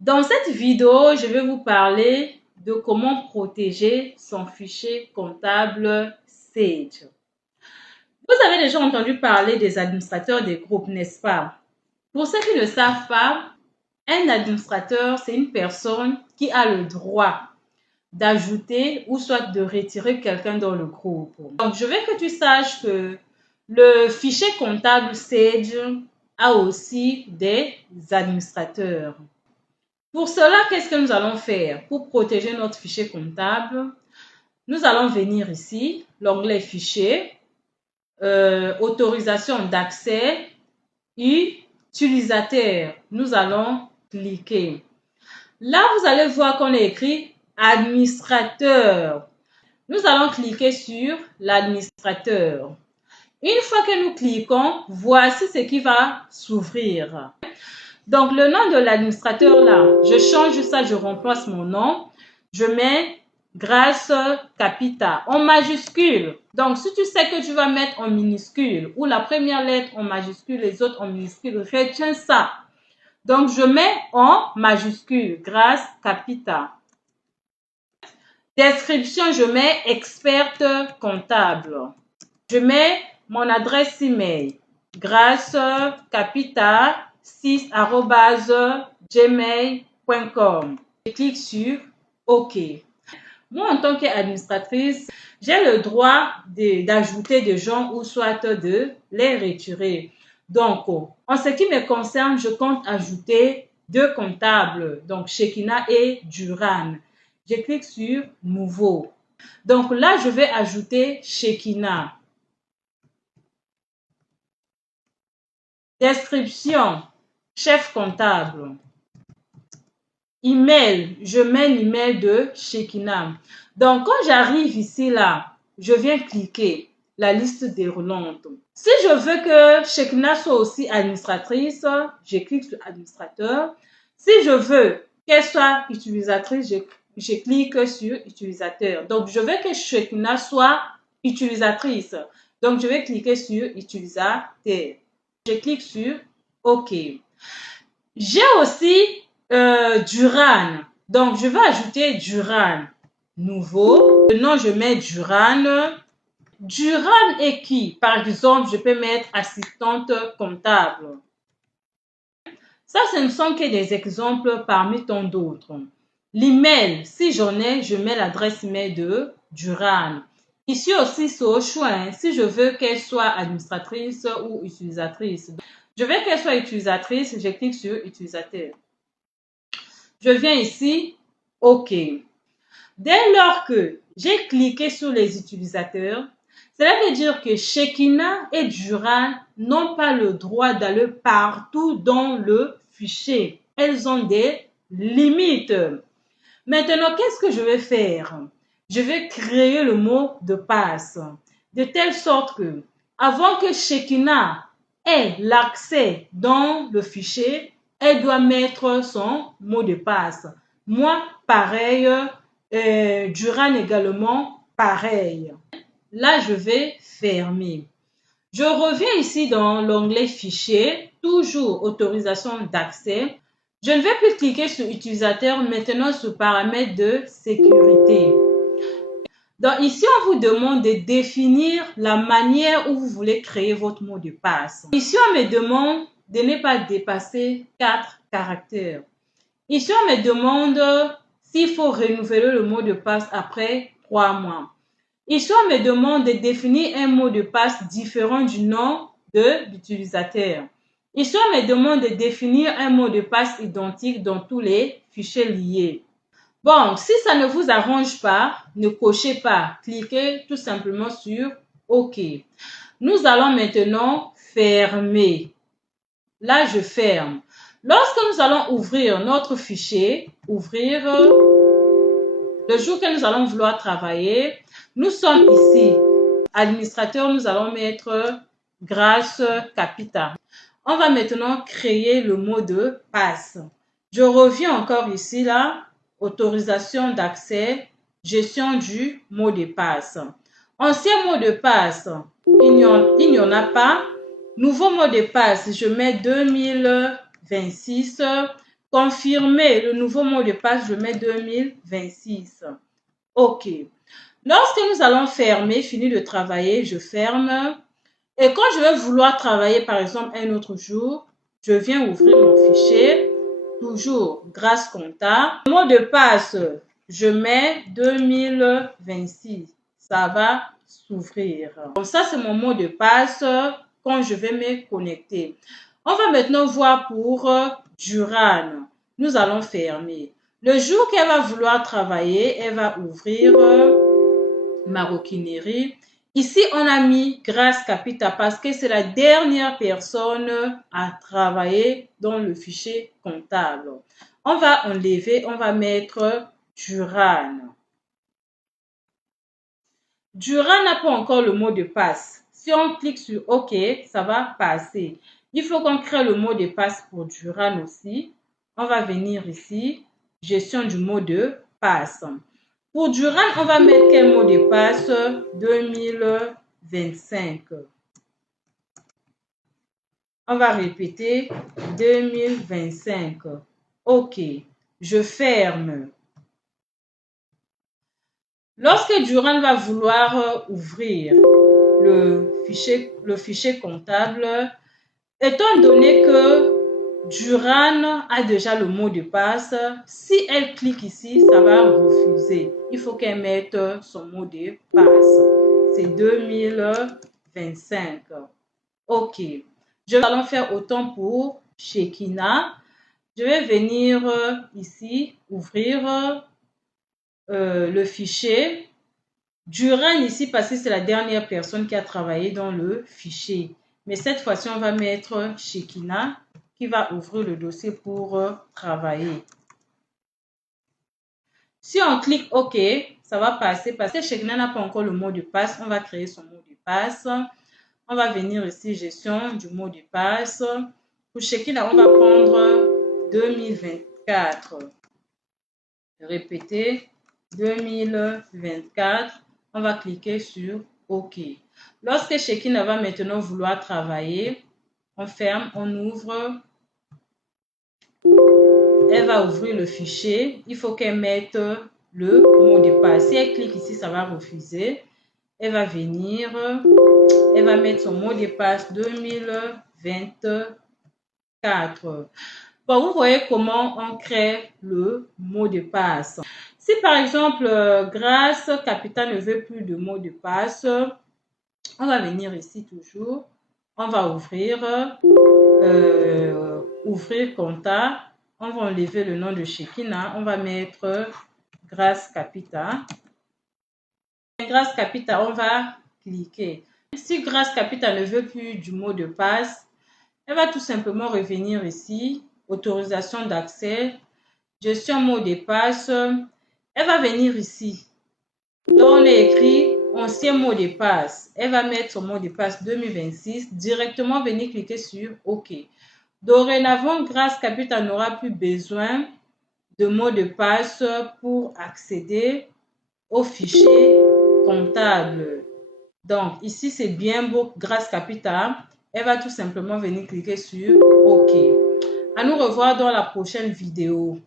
Dans cette vidéo, je vais vous parler de comment protéger son fichier comptable Sage. Vous avez déjà entendu parler des administrateurs des groupes, n'est-ce pas? Pour ceux qui ne savent pas, un administrateur, c'est une personne qui a le droit d'ajouter ou soit de retirer quelqu'un dans le groupe. Donc, je veux que tu saches que le fichier comptable Sage a aussi des administrateurs. Pour cela, qu'est-ce que nous allons faire? Pour protéger notre fichier comptable, nous allons venir ici, l'onglet Fichier, Autorisation d'accès, Utilisateur. Nous allons cliquer. Là, vous allez voir qu'on est écrit Administrateur. Nous allons cliquer sur l'administrateur. Une fois que nous cliquons, voici ce qui va s'ouvrir. Donc, le nom de l'administrateur là, je change ça, je remplace mon nom. Je mets Grace Capita en majuscule. Donc, si tu sais que tu vas mettre en minuscule ou la première lettre en majuscule, les autres en minuscule, retiens ça. Donc, je mets en majuscule Grace Capita. Description, je mets experte comptable. Je mets mon adresse email gracecapita6@gmail.com. Je clique sur OK. Moi, en tant qu'administratrice, j'ai le droit d'ajouter des gens ou soit de les retirer. Donc, en ce qui me concerne, je compte ajouter 2 comptables, donc Shekina et Duran. Je clique sur Nouveau. Donc là, je vais ajouter Shekina. Description, chef comptable. Email, je mets l'email de Shekina. Donc, quand j'arrive ici, là, je viens cliquer la liste déroulante. Si je veux que Shekina soit aussi administratrice, je clique sur administrateur. Si je veux qu'elle soit utilisatrice, je clique sur utilisateur. Donc, je veux que Shekina soit utilisatrice. Donc, je vais cliquer sur utilisateur. Je clique sur OK. J'ai aussi Duran. Donc, je vais ajouter Duran. Nouveau. Le nom, je mets Duran. Duran est qui? Par exemple, je peux mettre assistante comptable. Ça, ce ne sont que des exemples parmi tant d'autres. L'email, si j'en ai, je mets l'adresse email de Duran. Ici aussi, c'est au choix. Si je veux qu'elle soit administratrice ou utilisatrice. Je veux qu'elle soit utilisatrice, je clique sur utilisateur. Je viens ici, OK. Dès lors que j'ai cliqué sur les utilisateurs, cela veut dire que Shekina et Duran n'ont pas le droit d'aller partout dans le fichier. Elles ont des limites. Maintenant, qu'est-ce que je vais faire? Je vais créer le mot de passe de telle sorte que, avant que Shekina ait l'accès dans le fichier, elle doit mettre son mot de passe. Moi, pareil. Duran également, pareil. Là, je vais fermer. Je reviens ici dans l'onglet Fichier, toujours autorisation d'accès. Je ne vais plus cliquer sur utilisateur, maintenant sur paramètres de sécurité. Donc ici, on vous demande de définir la manière où vous voulez créer votre mot de passe. Ici, on me demande de ne pas dépasser 4 caractères. Ici, on me demande s'il faut renouveler le mot de passe après 3 mois. Ici, on me demande de définir un mot de passe différent du nom de l'utilisateur. Ici, on me demande de définir un mot de passe identique dans tous les fichiers liés. Bon, si ça ne vous arrange pas, ne cochez pas. Cliquez tout simplement sur OK. Nous allons maintenant fermer. Là, je ferme. Lorsque nous allons ouvrir notre fichier, ouvrir le jour que nous allons vouloir travailler, nous sommes ici. Administrateur, nous allons mettre Grace Capita. On va maintenant créer le mot de passe. Je reviens encore ici, là, autorisation d'accès, gestion du mot de passe. Ancien mot de passe, il n'y en a pas. Nouveau mot de passe, je mets 2026. Confirmer le nouveau mot de passe, je mets 2026. OK. Lorsque nous allons fermer, finir de travailler, je ferme. Et quand je vais vouloir travailler, par exemple, un autre jour, je viens ouvrir mon fichier. Toujours grâce comptable. Le mot de passe, je mets 2026. Ça va s'ouvrir. Donc ça, c'est mon mot de passe quand je vais me connecter. On va maintenant voir pour Duran. Nous allons fermer. Le jour qu'elle va vouloir travailler, elle va ouvrir maroquinerie. Ici, on a mis Grace Capita parce que c'est la dernière personne à travailler dans le fichier comptable. On va enlever, on va mettre Duran. Duran n'a pas encore le mot de passe. Si on clique sur OK, ça va passer. Il faut qu'on crée le mot de passe pour Duran aussi. On va venir ici, gestion du mot de passe. Pour Duran, on va mettre quel mot de passe? 2025. On va répéter 2025. OK, je ferme. Lorsque Duran va vouloir ouvrir le fichier comptable, étant donné que Duran a déjà le mot de passe, si elle clique ici, ça va refuser. Il faut qu'elle mette son mot de passe. C'est 2025. OK. Nous allons faire autant pour Shekina. Je vais venir ici, ouvrir le fichier. Duran ici, parce que c'est la dernière personne qui a travaillé dans le fichier. Mais cette fois-ci, on va mettre Shekina qui va ouvrir le dossier pour travailler. Si on clique OK, ça va passer parce que Shekina n'a pas encore le mot de passe. On va créer son mot de passe. On va venir ici, gestion du mot de passe. Pour Shekina, on va prendre 2024. Répétez, 2024. On va cliquer sur OK. Lorsque Shekina va maintenant vouloir travailler, on ferme, on ouvre. Elle va ouvrir le fichier. Il faut qu'elle mette le mot de passe. Si elle clique ici, ça va refuser. Elle va venir. Elle va mettre son mot de passe 2024. Bon, vous voyez comment on crée le mot de passe. Si par exemple, Grace Capita ne veut plus de mot de passe, on va venir ici toujours. On va ouvrir compta. On va enlever le nom de Shekina. On va mettre Grace Capita. Grace Capita, on va cliquer. Si Grace Capita ne veut plus du mot de passe, elle va tout simplement revenir ici. Autorisation d'accès. Gestion mot de passe. Elle va venir ici. Là, on a écrit ancien mot de passe. Elle va mettre son mot de passe 2026. Directement venir cliquer sur OK. Dorénavant, Grace Capita n'aura plus besoin de mot de passe pour accéder au fichier comptable. Donc, ici, c'est bien beau, Grace Capita. Elle va tout simplement venir cliquer sur OK. À nous revoir dans la prochaine vidéo.